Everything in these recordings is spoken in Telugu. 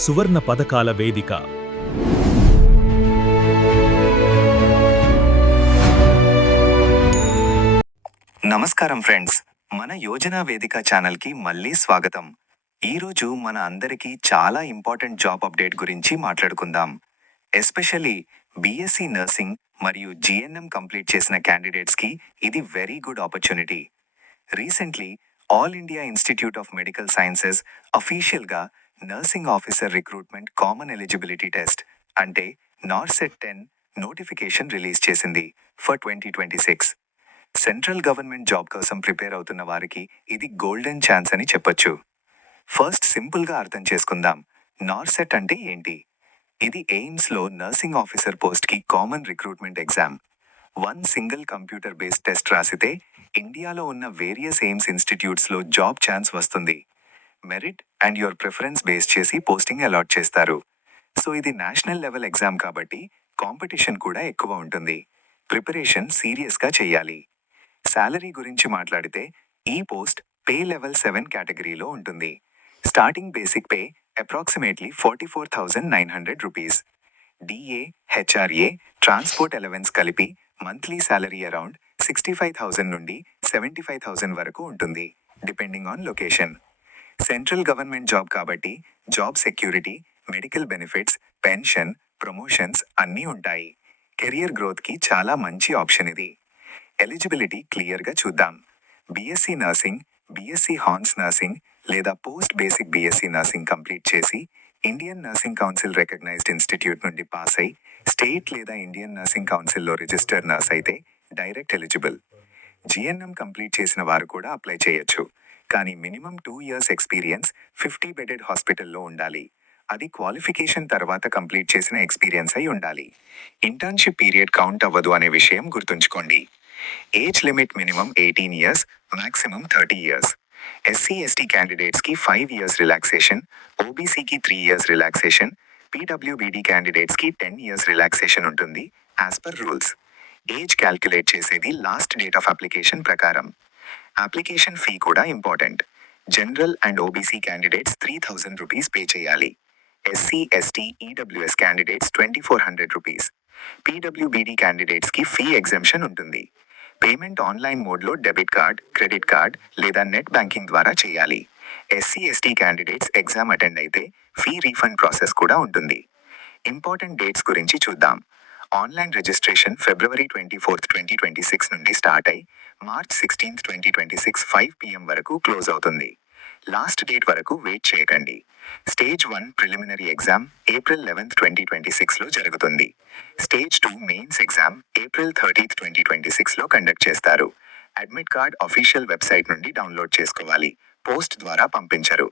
సువర్ణ పథకాల వేదిక. నమస్కారం ఫ్రెండ్స్, మన యోజన వేదిక ఛానల్కి మళ్ళీ స్వాగతం. ఈరోజు మన అందరికీ చాలా ఇంపార్టెంట్ జాబ్ అప్డేట్ గురించి మాట్లాడుకుందాం. ఎస్పెషల్లీ బీఎస్సీ నర్సింగ్ మరియు జీఎన్ఎం కంప్లీట్ చేసిన క్యాండిడేట్స్కి ఇది very good opportunity. Recently all India institute of medical sciences అఫీషియల్గా nursing officer recruitment common eligibility test అంటే NARCET-10 నోటిఫికేషన్ రిలీజ్ చేసింది ఫర్ 2026. సెంట్రల్ గవర్నమెంట్ జాబ్ కోసం ప్రిపేర్ అవుతున్న వారికి ఇది గోల్డెన్ ఛాన్స్ అని చెప్పొచ్చు. ఫస్ట్ సింపుల్గా అర్థం చేసుకుందాం, NARCET అంటే ఏంటి. ఇది ఎయిమ్స్లో నర్సింగ్ ఆఫీసర్ పోస్ట్కి common recruitment exam. One single computer based test రాసితే ఇండియాలో ఉన్న వేరియస్ ఎయిమ్స్ ఇన్స్టిట్యూట్స్లో జాబ్ ఛాన్స్ వస్తుంది. Merit and your preference base చేసి పోస్టింగ్ అలాట్ చేస్తారు. సో ఇది నేషనల్ లెవెల్ ఎగ్జామ్ కాబట్టి కాంపిటీషన్ కూడా ఎక్కువ ఉంటుంది. ప్రిపరేషన్ సీరియస్గా చేయాలి. శాలరీ గురించి మాట్లాడితే ఈ పోస్ట్ పే లెవెల్ 7 కేటగిరీలో ఉంటుంది. Starting basic pay approximately 44,900 rupees. DA, HRA, transport allowance కలిపి మంత్లీ శాలరీ అరౌండ్ 65,000 నుండి 75,000 వరకు ఉంటుంది, depending on location. Central government job కాబట్టి job security, medical benefits, pension, promotions అన్నీ ఉంటాయి. కెరియర్ గ్రోత్కి చాలా మంచి ఆప్షన్ ఇది. ఎలిజిబిలిటీ క్లియర్గా చూద్దాం. BSc nursing, BSc hons nursing లేదా post basic BSc nursing complete చేసి Indian nursing council recognised institute నుండి పాస్ అయి స్టేట్ లేదా ఇండియన్ నర్సింగ్ కౌన్సిల్లో రిజిస్టర్ నర్స్ అయితే డైరెక్ట్ ఎలిజిబుల్. జీఎన్ఎం కంప్లీట్ చేసిన వారు కూడా అప్లై చేయొచ్చు, కానీ మినిమం 2 years ఎక్స్పీరియన్స్ 50 bedded హాస్పిటల్లో ఉండాలి. అది క్వాలిఫికేషన్ తర్వాత కంప్లీట్ చేసిన ఎక్స్పీరియన్స్ అయి ఉండాలి. ఇంటర్న్షిప్ పీరియడ్ కౌంట్ అవ్వదు అనే విషయం గుర్తుంచుకోండి. Age limit minimum 18 years, maximum 30 years. SC ST క్యాండిడేట్స్కి 5 years రిలాక్సేషన్, ఓబీసీకి 3 years రిలాక్సేషన్, పీడబ్ల్యూబీడీ క్యాండిడేట్స్కి 10 years రిలాక్సేషన్ ఉంటుంది as per rules. Age calculate చేసేది లాస్ట్ డేట్ ఆఫ్ అప్లికేషన్ ప్రకారం. అప్లికేషన్ ఫీ కూడా important. General and OBC candidates 3,000 rupees pay చేయాలి. SC ST EWS candidates 2,400 rupees. PWBD క్యాండిడేట్స్కి ఫీ ఎగ్జెంప్షన్ ఉంటుంది. పేమెంట్ ఆన్లైన్ మోడ్లో డెబిట్ కార్డ్, క్రెడిట్ కార్డ్ లేదా నెట్ బ్యాంకింగ్ ద్వారా చేయాలి. SC ST candidates exam attend అయితే ఫీ రీఫండ్ ప్రాసెస్ కూడా ఉంటుంది. ఇంపార్టెంట్ డేట్స్ గురించి చూద్దాం. ఆన్లైన్ రిజిస్ట్రేషన్ February 24, 2026 నుండి స్టార్ట్ అయి March 16, 2026 5 PM వరకు క్లోజ్ అవుతుంది. లాస్ట్ డేట్ వరకు వెయిట్ చేయకండి. స్టేజ్ 1 ప్రిలిమినరీ ఎగ్జామ్ April 11, 2026లో జరుగుతుంది. స్టేజ్ 2 మెయిన్స్ ఎగ్జామ్ April 30, 2026లో కండక్ట్ చేస్తారు. అడ్మిట్ కార్డ్ అఫీషియల్ వెబ్సైట్ నుండి డౌన్లోడ్ చేసుకోవాలి, పోస్ట్ ద్వారా పంపించరు.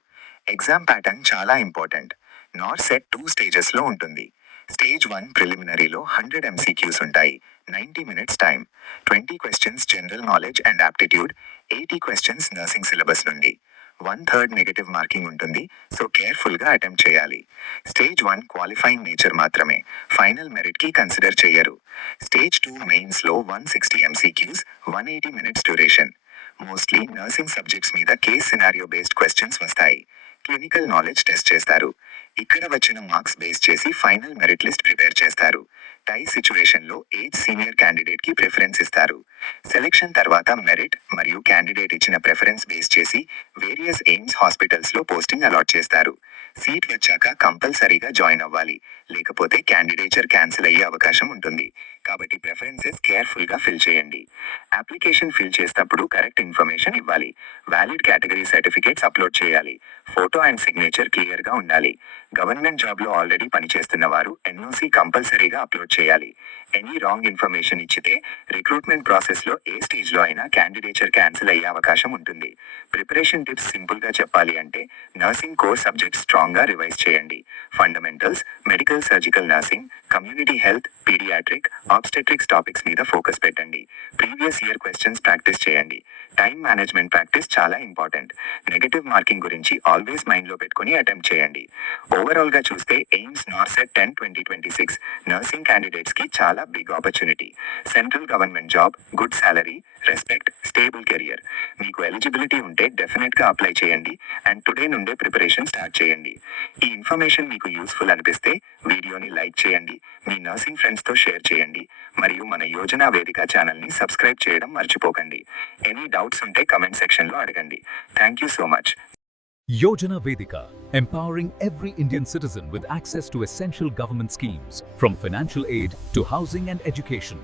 ఎగ్జామ్ ప్యాటర్న్ చాలా ఇంపార్టెంట్. NARCET 2 స్టేజెస్లో ఉంటుంది. స్టేజ్ 1 ప్రిలిమినరీలో 100 MCQs ఉంటాయి, 90 minutes time, 20 questions general knowledge and aptitude, 80 questions nursing syllabus నుండి. 1/3 నెగటివ్ మార్కింగ్ ఉంటుంది, సో కేర్ఫుల్గా అటెంప్ట్ చేయాలి. స్టేజ్ 1 క్వాలిఫైయింగ్ నేచర్ మాత్రమే, ఫైనల్ మెరిట్కి కన్సిడర్ చేయరు. స్టేజ్ 2 మెయిన్స్లో 160 MCQs, 180 minutes duration. Mostly nursing subjects మీద కేస్ సినారియో బేస్డ్ క్వశ్చన్స్ వస్తాయి. క్లినికల్ నాలెడ్జ్ టెస్ట్ చేస్తారు. ఇక్కడ వచ్చిన మార్క్స్ బేస్ చేసి ఫైనల్ మెరిట్ లిస్ట్ ప్రిపేర్ చేస్తారు. టై సిచ్యువేషన్లో ఏజ్ సీనియర్ క్యాండిడేట్కి ప్రిఫరెన్స్ ఇస్తారు. సెలెక్షన్ తర్వాత మెరిట్ మరియు క్యాండిడేట్ ఇచ్చిన ప్రిఫరెన్స్ బేస్ చేసి వేరియస్ ఎయిమ్స్ హాస్పిటల్స్లో పోస్టింగ్ అలాట్ చేస్తారు. సీట్ వచ్చాక కంపల్సరీగా జాయిన్ అవ్వాలి, లేకపోతే క్యాండిడేచర్ క్యాన్సిల్ అయ్యే అవకాశం ఉంటుంది. కాబట్టి ప్రిఫరెన్సెస్ కేర్ఫుల్గా ఫిల్ చేయండి. అప్లికేషన్ ఫిల్ చేసేటప్పుడు కరెక్ట్ ఇన్ఫర్మేషన్ ఇవ్వాలి. వ్యాలిడ్ కేటగిరీ సర్టిఫికేట్స్ అప్లోడ్ చేయాలి. ఫోటో అండ్ సిగ్నేచర్ క్లియర్గా ఉండాలి. గవర్నమెంట్ జాబ్లో ఆల్రెడీ పనిచేస్తున్న వారు ఎన్ఓసి కంపల్సరీగా అప్లోడ్ చేయాలి. ఎనీ రాంగ్ ఇన్ఫర్మేషన్ ఇచ్చితే రిక్రూట్మెంట్ ప్రాసెస్లో ఏ స్టేజ్లో అయినా క్యాండిడేచర్ క్యాన్సిల్ అయ్యే అవకాశం ఉంటుంది. ప్రిపరేషన్ టిప్స్ సింపుల్గా చెప్పాలి అంటే నర్సింగ్ కోర్ సబ్జెక్ట్స్ స్ట్రాంగ్గా రివైజ్ చేయండి. Fundamentals, medical surgical nursing, community health, paediatric, obstetrics topics మీద ఫోకస్ పెట్టండి. ప్రీవియస్ ఇయర్ క్వశ్చన్స్ ప్రాక్టీస్ చేయండి. టైం మేనేజ్మెంట్ ప్రాక్టీస్ చాలా ఇంపార్టెంట్. నెగటివ్ మార్కింగ్ గురించి ఆల్వేస్ మైండ్లో పెట్టుకుని అటెంప్ట్ చేయండి. ఓవరాల్గా చూస్తే ఎయిమ్స్ నార్సెట్ 10-2026 నర్సింగ్ క్యాండిడేట్స్కి చాలా big opportunity. Central government job, good salary, respect, stable career. మీకు ఎలిజిబిలిటీ ఉంటే డెఫినెట్గా అప్లై చేయండి అండ్ టుడే నుండే ప్రిపరేషన్ స్టార్ట్ చేయండి. ఈ ఇన్ఫర్మేషన్ మీకు యూస్ఫుల్ అనిపిస్తే వీడియోని లైక్ చేయండి, మీ నర్సింగ్ ఫ్రెండ్స్తో షేర్ చేయండి మరియు మన యోజన వేదిక ఛానల్ని సబ్స్క్రైబ్ చేయడం మర్చిపోకండి. ఎనీ డౌట్స్ ఉంటే కమెంట్ సెక్షన్లో అడగండి. Thank you so much. Yojana Vedika, empowering every Indian citizen with access to essential government schemes, from financial aid to housing and education.